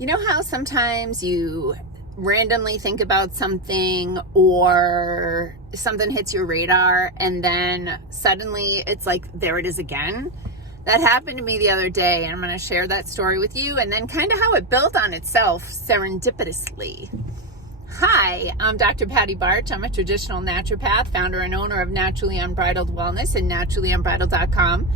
You know how sometimes you randomly think about something or something hits your radar and then suddenly it's like, there it is again? That happened to me the other day, and I'm going to share that story with you and then kind of how it built on itself serendipitously. Hi, I'm Dr. Patty Barch. I'm a traditional naturopath, founder and owner of Naturally Unbridled Wellness and naturallyunbridled.com,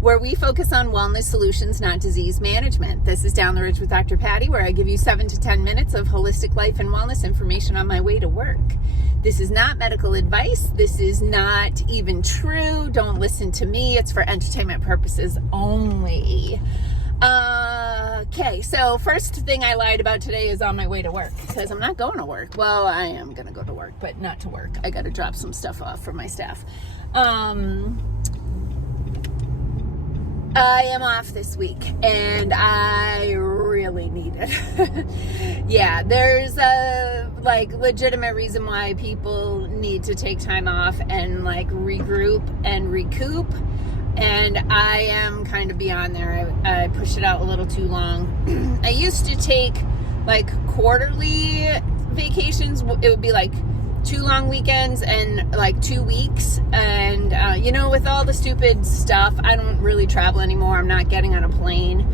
where we focus on wellness solutions, not disease management. This is Down the Ridge with Dr. Patty, where I give you 7 to 10 minutes of holistic life and wellness information on my way to work. This is not medical advice. This is not even true. Don't listen to me. It's for entertainment purposes only. Okay, so first thing I lied about today is on my way to work, because I'm not going to work. Well, I am going to go to work, but not to work. I got to drop some stuff off for my staff. I am off this week, and I really need it. Yeah, there's a legitimate reason why people need to take time off and regroup and recoup, and I am kind of beyond there. I pushed it out a little too long. I used to take quarterly vacations. It would be 2 long weekends and 2 weeks, and with all the stupid stuff, I don't really travel anymore. I'm not getting on a plane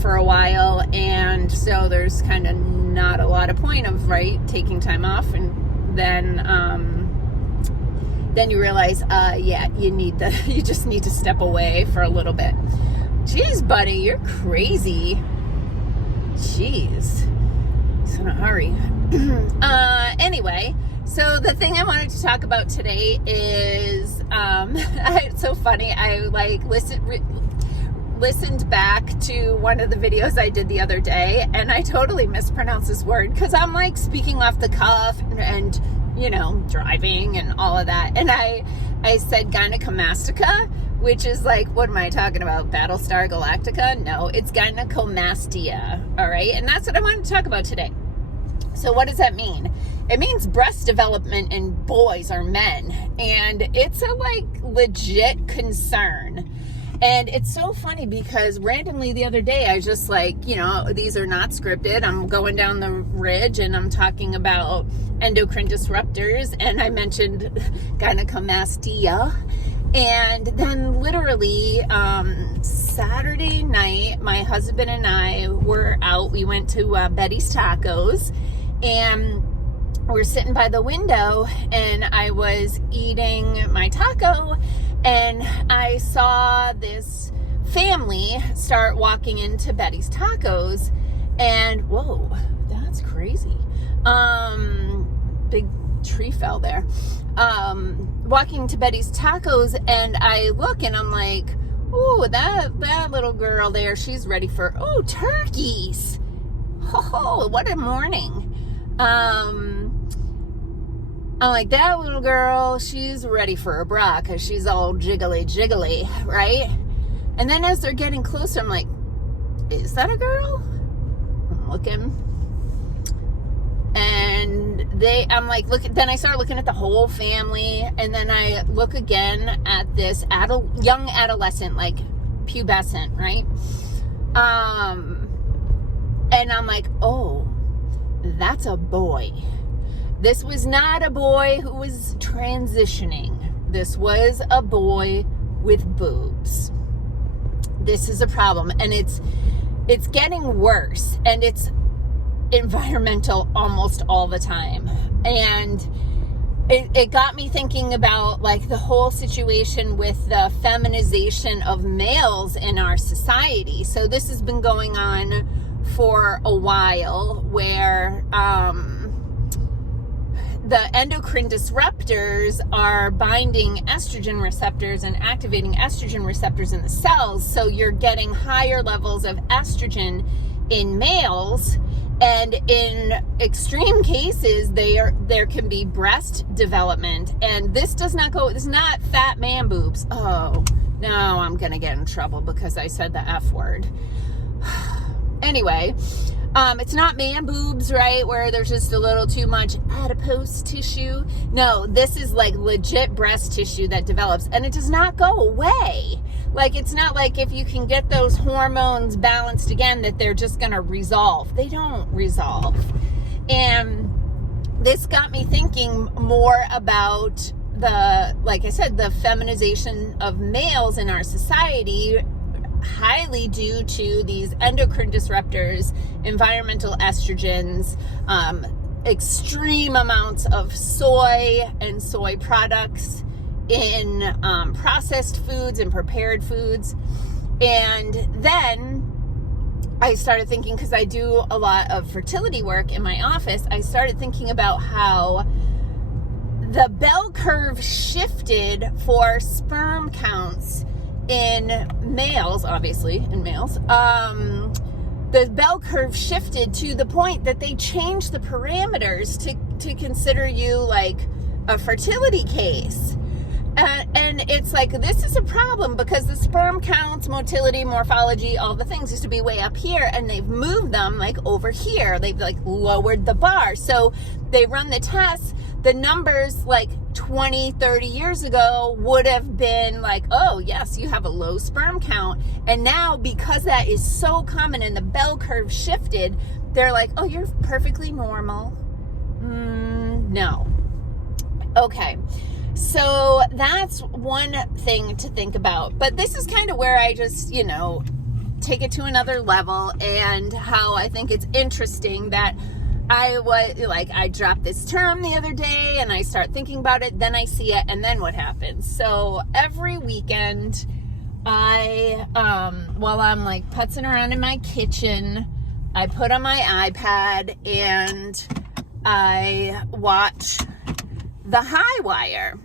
for a while, and so there's kind of not a lot of point of taking time off, and then you realize you just need to step away for a little bit. Jeez, buddy, you're crazy. Jeez, it's in a hurry. Anyway, so the thing I wanted to talk about today is, it's so funny. I listened back to one of the videos I did the other day, and I totally mispronounced this word because I'm speaking off the cuff and driving and all of that. And I said gynecomastia, which is what am I talking about? Battlestar Galactica? No, it's gynecomastia. All right. And that's what I wanted to talk about today. So what does that mean? It means breast development in boys or men. And it's a legit concern. And it's so funny because randomly the other day, I was just these are not scripted. I'm going down the ridge and I'm talking about endocrine disruptors. And I mentioned gynecomastia. And then literally Saturday night, my husband and I were out. We went to Betty's Tacos. And we're sitting by the window, and I was eating my taco, and I saw this family start walking into Betty's Tacos, and whoa, that's crazy. Big tree fell there. Walking to Betty's Tacos, and I look, and I'm like, ooh, that little girl there, she's ready for, turkeys. Oh, what a morning. I'm like, that little girl, she's ready for a bra because she's all jiggly, right? And then as they're getting closer, I'm like, is that a girl? I'm looking. And then I start looking at the whole family, and then I look again at this young adolescent, pubescent, right? And I'm like, oh, that's a boy. This was not a boy who was transitioning. This was a boy with boobs. This is a problem, and it's getting worse, and it's environmental almost all the time. And it got me thinking about the whole situation with the feminization of males in our society. So this has been going on for a while, where the endocrine disruptors are binding estrogen receptors and activating estrogen receptors in the cells. So you're getting higher levels of estrogen in males, and in extreme cases, there can be breast development. And this is not fat man boobs. Oh, no, I'm going to get in trouble because I said the F word. Anyway, it's not man boobs, right, where there's just a little too much adipose tissue. No, this is legit breast tissue that develops, and it does not go away. Like, it's not like if you can get those hormones balanced again that they're just going to resolve. They don't resolve. And this got me thinking more about like I said, the feminization of males in our society, highly due to these endocrine disruptors, environmental estrogens, extreme amounts of soy and soy products in processed foods and prepared foods. And then I started thinking, because I do a lot of fertility work in my office, I started thinking about how the bell curve shifted for sperm counts in males, obviously, in males. The bell curve shifted to the point that they changed the parameters to consider you like a fertility case. And it's like, this is a problem because the sperm counts, motility, morphology, all the things used to be way up here, and they've moved them like over here. They've like lowered the bar. So they run the tests. The numbers like 20, 30 years ago would have been like, oh yes, you have a low sperm count. And now, because that is so common and the bell curve shifted, they're like, oh, you're perfectly normal. No. Okay. So that's one thing to think about. But this is kind of where I just, take it to another level, and how I think it's interesting that I dropped this term the other day and I start thinking about it, then I see it, and then what happens? So every weekend while I'm like putzing around in my kitchen, I put on my iPad and I watch The High Wire.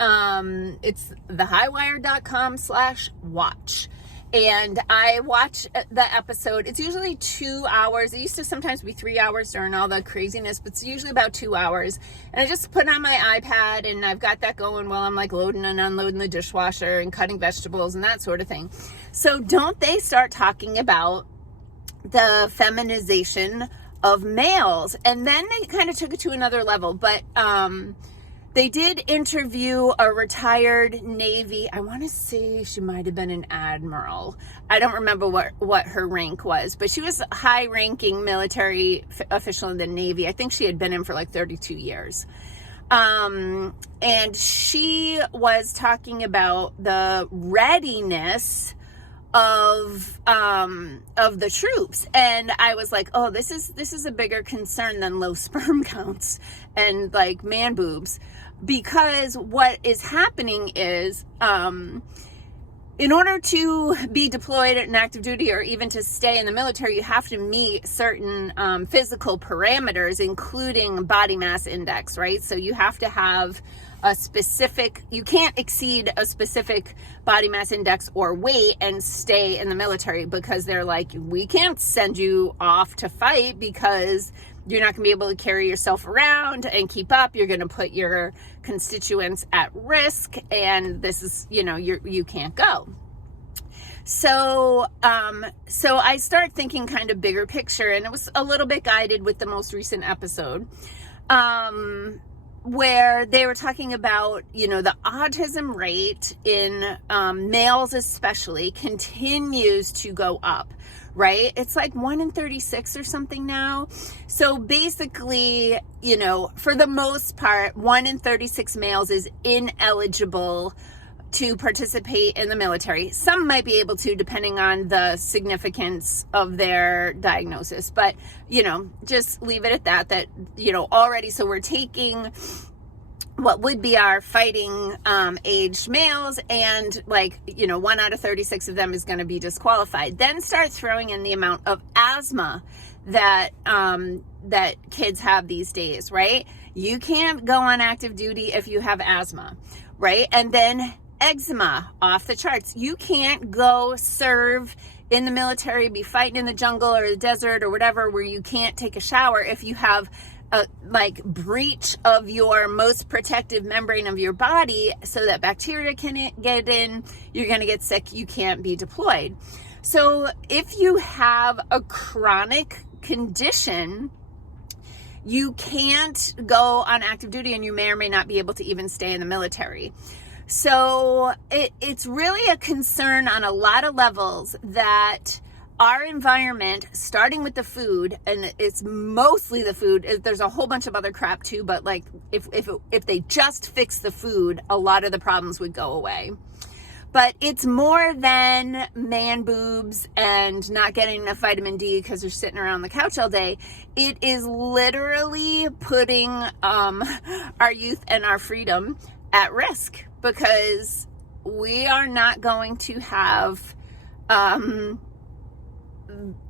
It's thehighwire.com/watch. And I watch the episode. It's usually 2 hours. It used to sometimes be 3 hours during all the craziness, but it's usually about 2 hours. And I just put on my iPad and I've got that going while I'm like loading and unloading the dishwasher and cutting vegetables and that sort of thing. So don't they start talking about the feminization of males? And then they kind of took it to another level. But they did interview a retired Navy, I want to say she might have been an admiral. I don't remember what her rank was, but she was a high-ranking military official in the Navy. I think she had been in for like 32 years. And she was talking about the readiness of the troops, and I was like, oh, this is a bigger concern than low sperm counts and like man boobs, because what is happening is in order to be deployed in active duty or even to stay in the military, you have to meet certain physical parameters, including body mass index, right? So you have to have you can't exceed a specific body mass index or weight and stay in the military, because they're like, we can't send you off to fight because you're not going to be able to carry yourself around and keep up. You're going to put your constituents at risk, and this is, you can't go. So I start thinking kind of bigger picture, and it was a little bit guided with the most recent episode, where they were talking about, the autism rate in males especially continues to go up, right? It's like 1 in 36 or something now. So basically, for the most part, 1 in 36 males is ineligible to participate in the military. Some might be able to, depending on the significance of their diagnosis, but just leave it at that already. So we're taking what would be our fighting aged males, and 1 out of 36 of them is going to be disqualified. Then start throwing in the amount of asthma that kids have these days, right? You can't go on active duty if you have asthma, right? And then eczema, off the charts. You can't go serve in the military, be fighting in the jungle or the desert or whatever, where you can't take a shower if you have a breach of your most protective membrane of your body, so that bacteria can get in, you're going to get sick, you can't be deployed. So if you have a chronic condition, you can't go on active duty, and you may or may not be able to even stay in the military. So it's really a concern on a lot of levels that our environment, starting with the food, and it's mostly the food, there's a whole bunch of other crap too, but like if they just fix the food, a lot of the problems would go away. But it's more than man boobs and not getting enough vitamin D because you're sitting around the couch all day. It is literally putting our youth and our freedom at risk, because we are not going to have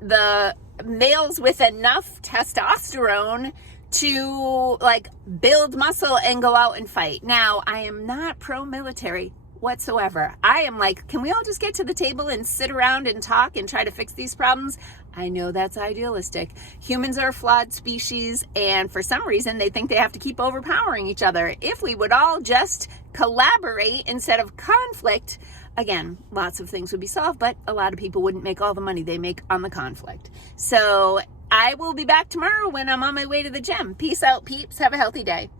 the males with enough testosterone to like build muscle and go out and fight. Now, I am not pro-military whatsoever. I am like, can we all just get to the table and sit around and talk and try to fix these problems? I know that's idealistic. Humans are a flawed species, and for some reason they think they have to keep overpowering each other. If we would all just collaborate instead of conflict, again, lots of things would be solved, but a lot of people wouldn't make all the money they make on the conflict. So I will be back tomorrow when I'm on my way to the gym. Peace out, peeps. Have a healthy day.